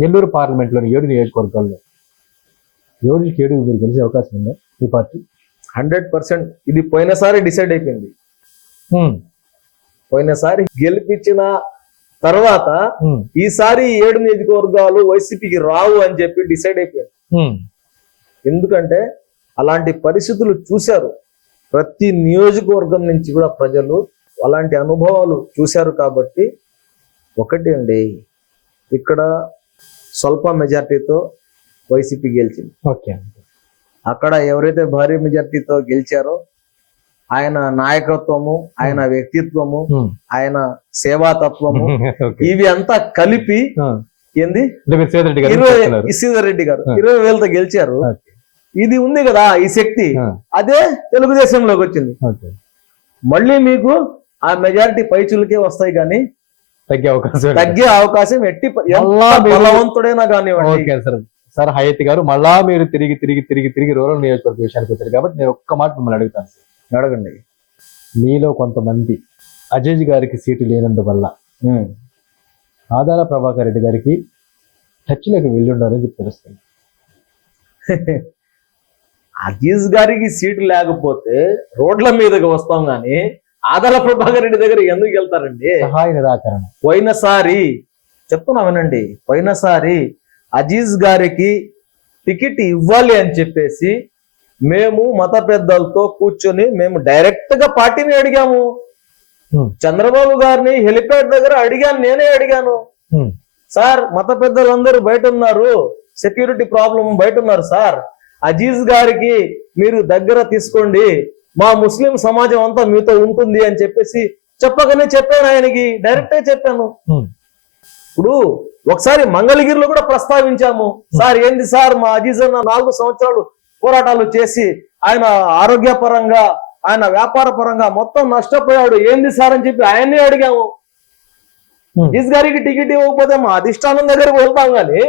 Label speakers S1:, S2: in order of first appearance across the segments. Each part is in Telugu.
S1: నెల్లూరు పార్లమెంట్లోని ఏడు నియోజకవర్గాల్లో ఏడుకి ఏడు మీరు గెలిచే అవకాశం ఉందా? ఈ పార్టీ?
S2: Hundred percent. ఇది పోయినసారి డిసైడ్ అయిపోయింది. పోయినసారి గెలిపించిన తర్వాత ఈసారి ఏడు నియోజకవర్గాలు వైసీపీకి రావు అని చెప్పి డిసైడ్ అయిపోయింది. ఎందుకంటే అలాంటి పరిస్థితులు చూశారు. ప్రతి నియోజకవర్గం నుంచి కూడా ప్రజలు అలాంటి అనుభవాలు చూశారు కాబట్టి ఒకటి అండి ఇక్కడ స్వల్ప మెజార్టీతో వైసీపీ గెలిచింది.
S1: ఓకే
S2: అక్కడ ఎవరైతే భారీ మెజార్టీతో గెలిచారో ఆయన నాయకత్వము ఆయన వ్యక్తిత్వము ఆయన సేవాతత్వము
S1: ఓకే
S2: ఇవి అంతా కలిపి ఏంది?
S1: సేదరెడ్డి గారు
S2: ఇరవై. ఇశ్వర్ రెడ్డి గారు. ఇరవై వేలతో గెలిచారు. ఇది ఉంది కదా ఈ శక్తి. అదే తెలుగుదేశంలోకి వచ్చింది. మళ్ళీ మీకు ఆ మెజారిటీ పైచులకే వస్తాయి కానీ
S1: తగ్గే అవకాశం.
S2: తగ్గే అవకాశం ఎట్టి బలవంతుడైనా కానివ్వండి.
S1: Okay sir. సార్ హయత్ గారు మళ్ళా మీరు తిరిగి తిరిగి తిరిగి తిరిగి రూరల్ నియోజకవర్గ విషయానికి వచ్చారు కాబట్టి నేను ఒక్క మాట మిమ్మల్ని అడుగుతాను సార్.
S2: అడగండి.
S1: మీలో కొంతమంది అజయ్ గారికి సీటు లేనందువల్ల. ఆదాల ప్రభాకర్ రెడ్డి గారికి టచ్లోకి వెళ్ళి ఉండాలని చెప్పి తెలుస్తుంది.
S2: అజీజ్ గారికి సీటు లేకపోతే రోడ్ల మీదకి వస్తాం గాని ఆదల ప్రభాకర్ రెడ్డి దగ్గర ఎందుకు వెళ్తారండి?
S1: సహాయ నిరాకరణ.
S2: పోయినసారి చెప్తున్నా వినండి పోయినసారి అజీజ్ గారికి టికెట్ ఇవ్వాలి అని చెప్పేసి మేము మత పెద్దలతో కూర్చొని మేము డైరెక్ట్గా పార్టీని అడిగాము. చంద్రబాబు గారిని హెలిప్యాడ్ దగ్గర అడిగాను నేనే అడిగాను. సార్ మత పెద్దలందరూ బయట ఉన్నారు సెక్యూరిటీ ప్రాబ్లం బయట ఉన్నారు సార్. అజీజ్ గారికి మీరు దగ్గర తీసుకోండి మా ముస్లిం సమాజం అంతా మీతో ఉంటుంది అని చెప్పేసి చెప్పగానే చెప్పాను ఆయనకి డైరెక్ట్ చెప్పాను. ఇప్పుడు ఒకసారి మంగళగిరిలో కూడా ప్రస్తావించాము సార్ ఏంది సార్ మా అజీజ్ అన్న నాలుగు సంవత్సరాలు పోరాటాలు చేసి ఆయన ఆరోగ్యపరంగా ఆయన వ్యాపార పరంగా మొత్తం నష్టపోయాడు ఏంది సార్ అని చెప్పి ఆయన్నే అడిగాము. అజీజ్ గారికి టికెట్ ఇవ్వకపోతే మా అధిష్టానం దగ్గరకు వెళ్తాం కానీ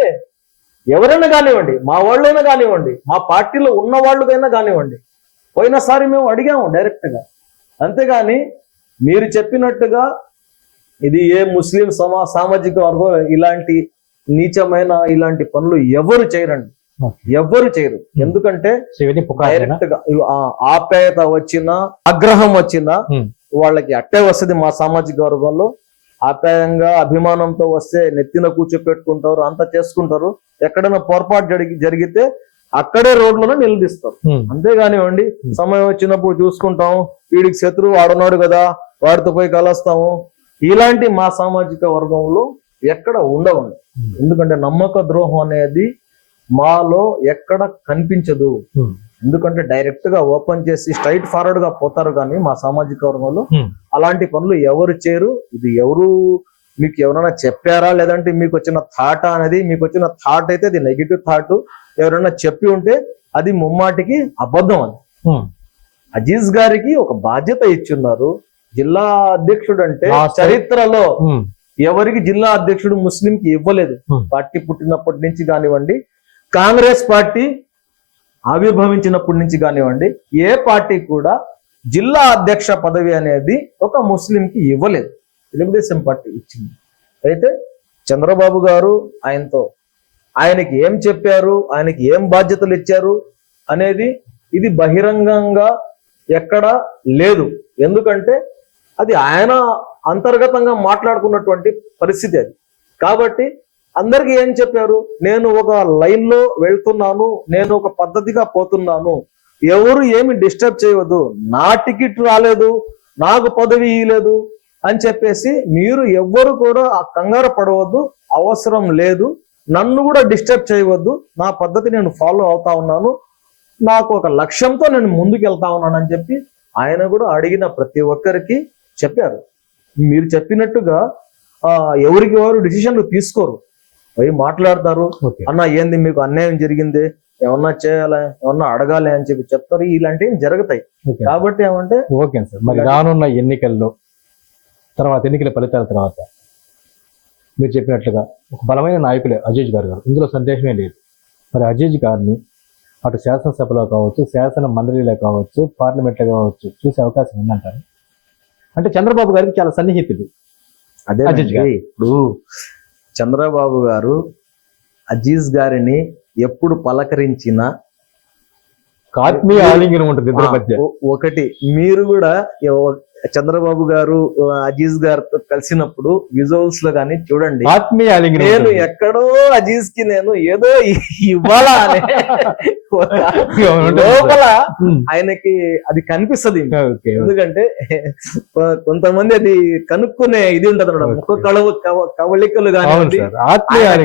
S2: ఎవరైనా కానివ్వండి మా వాళ్ళైనా కానివ్వండి మా పార్టీలో ఉన్న వాళ్ళకైనా కానివ్వండి పోయినసారి మేము అడిగాము డైరెక్ట్గా అంతేగాని మీరు చెప్పినట్టుగా ఇది ఏ ముస్లిం సమా సామాజిక వర్గం ఇలాంటి నీచమైన ఇలాంటి పనులు ఎవరు చేయరండి. ఎవ్వరు చేయరు ఎందుకంటే? డైరెక్ట్గా ఆప్యాయత వచ్చినా ఆగ్రహం వచ్చినా. వాళ్ళకి అట్టే వస్తుంది మా సామాజిక వర్గంలో ఆప్యాయంగా అభిమానంతో వస్తే నెత్తిన కూర్చోపెట్టుకుంటారు అంతా చేసుకుంటారు ఎక్కడైనా పొరపాటు జరిగి జరిగితే అక్కడే రోడ్లను నిలదీస్తారు
S1: Hmm.
S2: అంతేగానివ్వండి సమయం వచ్చినప్పుడు చూసుకుంటాం వీడికి శత్రువు వాడున్నాడు కదా వాడితో పోయి కలుస్తాము ఇలాంటి మా సామాజిక వర్గంలో ఎక్కడ ఉండవండి. ఎందుకంటే నమ్మక ద్రోహం అనేది మాలో ఎక్కడ కనిపించదు. ఎందుకంటే డైరెక్ట్గా ఓపెన్ చేసి స్ట్రైట్ ఫార్వర్డ్గా పోతారు కానీ మా సామాజిక వర్గంలో. అలాంటి పనులు ఎవరు చేయరు ఇది ఎవరు మీకు ఎవరైనా చెప్పారా లేదంటే మీకు వచ్చిన థాట్ అనేది మీకు వచ్చిన థాట్ అయితే అది నెగిటివ్ థాట్ ఎవరైనా చెప్పి ఉంటే అది ముమ్మాటికి అబద్ధం అని. అజీజ్ గారికి ఒక బాధ్యత ఇచ్చున్నారు జిల్లా అధ్యక్షుడు అంటే చరిత్రలో. ఎవరికి జిల్లా అధ్యక్షుడు ముస్లిం కి ఇవ్వలేదు. పార్టీ పుట్టినప్పటి నుంచి కానివ్వండి కాంగ్రెస్ పార్టీ ఆవిర్భవించినప్పటి నుంచి కానివ్వండి ఏ పార్టీ కూడా జిల్లా అధ్యక్ష పదవి అనేది ఒక ముస్లింకి ఇవ్వలేదు తెలుగుదేశం పార్టీ ఇచ్చింది అయితే చంద్రబాబు గారు ఆయనతో ఆయనకి ఏం చెప్పారు? ఆయనకి ఏం బాధ్యతలు ఇచ్చారు? అనేది ఇది బహిరంగంగా ఎక్కడ లేదు. ఎందుకంటే అది ఆయన అంతర్గతంగా మాట్లాడుకున్నటువంటి పరిస్థితి అది. కాబట్టి అందరికి ఏం చెప్పారు? నేను ఒక లైన్లో వెళ్తున్నాను నేను ఒక పద్ధతిగా పోతున్నాను. ఎవరు ఏమి డిస్టర్బ్ చేయవద్దు. నా టికెట్ రాలేదు నాకు పదవి ఇవ్వలేదు అని చెప్పేసి మీరు ఎవ్వరు కూడా ఆ కంగారు పడవద్దు. అవసరం లేదు. నన్ను కూడా డిస్టర్బ్ చేయవద్దు. నా పద్ధతి నేను ఫాలో అవుతా ఉన్నాను. నాకు ఒక లక్ష్యంతో నేను ముందుకు వెళ్తా ఉన్నాను అని చెప్పి ఆయన కూడా అడిగిన ప్రతి ఒక్కరికి చెప్పారు. మీరు చెప్పినట్టుగా ఎవరికి వారు డిసిషన్లు తీసుకోరు. పోయి మాట్లాడతారు. అన్న ఏంది మీకు అన్యాయం జరిగింది? ఏమన్నా చేయాలి? ఏమన్నా అడగాలి? అని చెప్పి చెప్తారు. ఇలాంటివి జరుగుతాయి. కాబట్టి ఏమంటే
S1: ఓకే సార్. మరి రానున్న ఎన్నికల్లో తర్వాత ఎన్నికల ఫలితాల తర్వాత మీరు చెప్పినట్లుగా ఒక బలమైన నాయకులే అజయ్ గారు గారు. ఇందులో సందేహమే లేదు. మరి అజయ్ గారిని అటు శాసనసభలో కావచ్చు శాసన మండలిలో కావచ్చు పార్లమెంట్లో కావచ్చు చూసే అవకాశం ఉందంటారు? అంటే చంద్రబాబు గారికి చాలా సన్నిహితుడు
S2: అదే. ఇప్పుడు చంద్రబాబు గారు అజీజ్ గారిని ఎప్పుడు పలకరించినా
S1: ఆత్మీయ ఆలింగనం ఉంటుంది
S2: ఒకటి మీరు కూడా చంద్రబాబు గారు అజీజ్ గారితో కలిసినప్పుడు విజువల్స్లో కానీ చూడండి
S1: ఆత్మీయ
S2: నేను. ఎక్కడో అజీజ్కి నేను ఏదో ఇవ్వాలా అనే. లోపల. ఆయనకి అది కనిపిస్తది. ఎందుకంటే కొంతమంది అది కనుక్కునే ఇది ఉంటది. ముఖ కళవు కవ- కవళికలు కానివ్వండి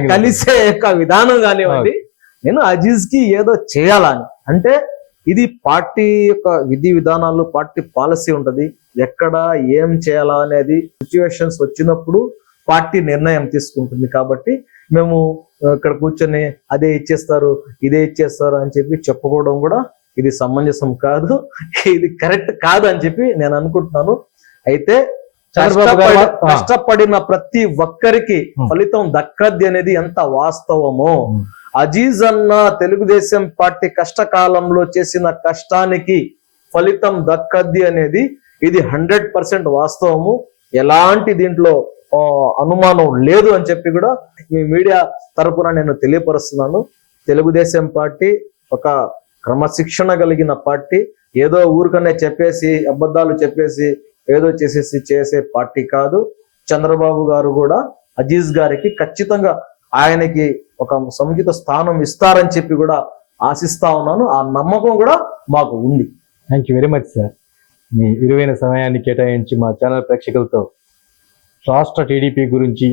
S2: కలిసే యొక్క విధానం కానివ్వండి నేను అజీజ్కి ఏదో చేయాలని అంటే ఇది పార్టీ యొక్క విధి విధానాలు పార్టీ పాలసీ ఉంటది ఎక్కడ ఏం చేయాలా అనేది సిచ్యువేషన్స్ వచ్చినప్పుడు పార్టీ నిర్ణయం తీసుకుంటుంది కాబట్టి మేము ఇక్కడ కూర్చొని అదే ఇచ్చేస్తారు ఇదే ఇచ్చేస్తారు అని చెప్పి చెప్పుకోవడం కూడా ఇది సమంజసం కాదు ఇది కరెక్ట్ కాదు అని చెప్పి నేను అనుకుంటున్నాను అయితే. కష్టపడిన ప్రతి ఒక్కరికి. ఫలితం దక్కద్ది అనేది ఎంత వాస్తవమో. అజీజ్ అన్న తెలుగుదేశం పార్టీ కష్టకాలంలో చేసిన కష్టానికి ఫలితం దక్కద్ది అనేది ఇది హండ్రెడ్ పర్సెంట్ వాస్తవము. ఎలాంటి దీంట్లో అనుమానం లేదు అని చెప్పి కూడా మీ మీడియా తరపున నేను తెలియపరుస్తున్నాను. తెలుగుదేశం పార్టీ ఒక క్రమశిక్షణ కలిగిన పార్టీ. ఏదో ఊరికనే చెప్పేసి అబద్ధాలు చెప్పేసి ఏదో చేసేసి చేసే పార్టీ కాదు. చంద్రబాబు గారు కూడా అజీజ్ గారికి ఖచ్చితంగా ఆయనకి ఒక సముచిత స్థానం ఇస్తారని చెప్పి కూడా ఆశిస్తా ఉన్నాను. ఆ నమ్మకం కూడా మాకు ఉంది.
S1: Thank you very much sir మీ విలువైన సమయాన్ని కేటాయించి మా ఛానల్ ప్రేక్షకులతో రాష్ట్ర టీడీపీ గురించి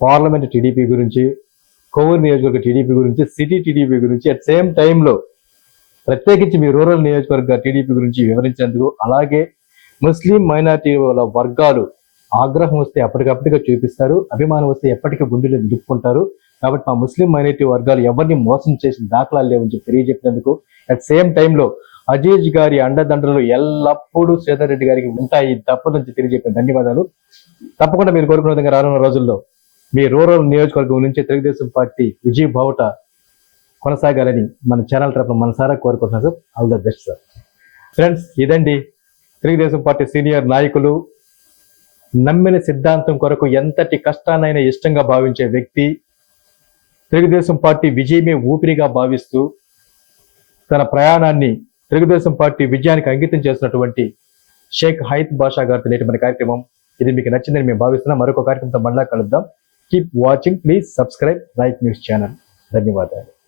S1: పార్లమెంట్ టీడీపీ గురించి కోవూరు నియోజకవర్గ టీడీపీ గురించి సిటీ టీడీపీ గురించి అట్ సేమ్ టైంలో ప్రత్యేకించి మీ రూరల్ నియోజకవర్గ టీడీపీ గురించి వివరించినందుకు అలాగే ముస్లిం మైనార్టీ వర్గాలు ఆగ్రహం వస్తే అప్పటికప్పటిగా చూపిస్తారు అభిమానం వస్తే ఎప్పటికీ గుండెలు దిప్పుకుంటారు కాబట్టి మా ముస్లిం మైనారిటీ వర్గాలు ఎవరిని మోసం చేసిన దాఖలాలు లేవని చెప్పి తెలియజెప్పినందుకు అట్ సేమ్ టైంలో అజీజ్ గారి అండదండలు ఎల్లప్పుడూ శ్రీధర్ రెడ్డి గారికి ఉంటాయి తప్పదని తెలియజెప్పిన ధన్యవాదాలు. తప్పకుండా మీరు కోరుకున్న విధంగా రానున్న రోజుల్లో మీ రూరల్ నియోజకవర్గం నుంచి తెలుగుదేశం పార్టీ విజయ్ బావుట కొనసాగాలని మన ఛానల్ తరపున మనసారా కోరుకుంటున్నాను sir. All the best sir. Friends ఇదండి తెలుగుదేశం పార్టీ సీనియర్ నాయకులు నమ్మిన సిద్ధాంతం కొరకు ఎంతటి కష్టాన్నైనా ఇష్టంగా భావించే వ్యక్తి తెలుగుదేశం పార్టీ విజయమే ఊపిరిగా భావిస్తూ తన ప్రయాణాన్ని తెలుగుదేశం పార్టీ విజయానికి అంకితం చేసినటువంటి షేక్ హైత్ బాషా గారితో నేటి మన కార్యక్రమం. ఇది మీకు నచ్చిందని మేము భావిస్తున్నాం. మరొక కార్యక్రమంతో మళ్ళా కలుద్దాం. Keep watching please subscribe right news channel ధన్యవాదాలు.